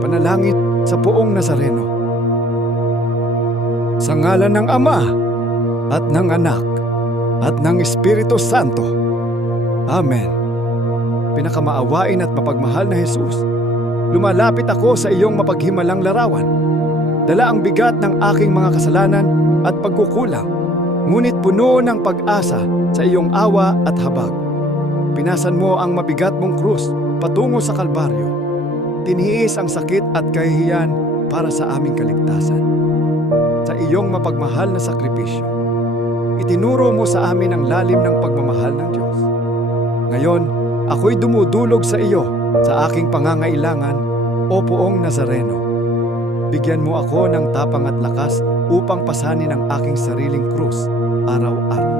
panalangin sa poong Nazareno. Sa ngalan ng Ama at ng Anak at ng Espiritu Santo. Amen. Pinakamaawain at mapagmahal na Jesus, lumalapit ako sa iyong mapaghimalang larawan. Dala ang bigat ng aking mga kasalanan at pagkukulang, ngunit puno ng pag-asa sa iyong awa at habag. Pinasan mo ang mabigat mong krus patungo sa Kalbaryo. Tiniis ang sakit at kahihiyan para sa aming kaligtasan. Sa iyong mapagmahal na sakripisyo, itinuro mo sa amin ang lalim ng pagmamahal ng Diyos. Ngayon, ako'y dumudulog sa iyo sa aking pangangailangan, o poong Nazareno. Bigyan mo ako ng tapang at lakas upang pasanin ang aking sariling krus araw-araw.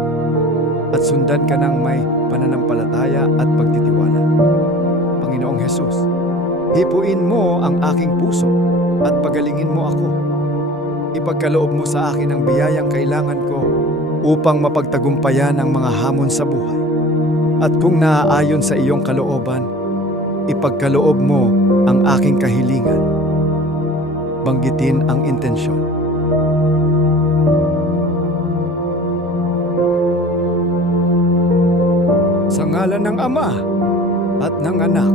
At sundan ka ng may pananampalataya at pagtitiwala. Panginoong Hesus, hipuin mo ang aking puso at pagalingin mo ako. Ipagkaloob mo sa akin ang biyayang kailangan ko upang mapagtagumpayan ang mga hamon sa buhay. At kung naaayon sa iyong kalooban, ipagkaloob mo ang aking kahilingan. Banggitin ang intensyon. Sa ngalan ng Ama at ng Anak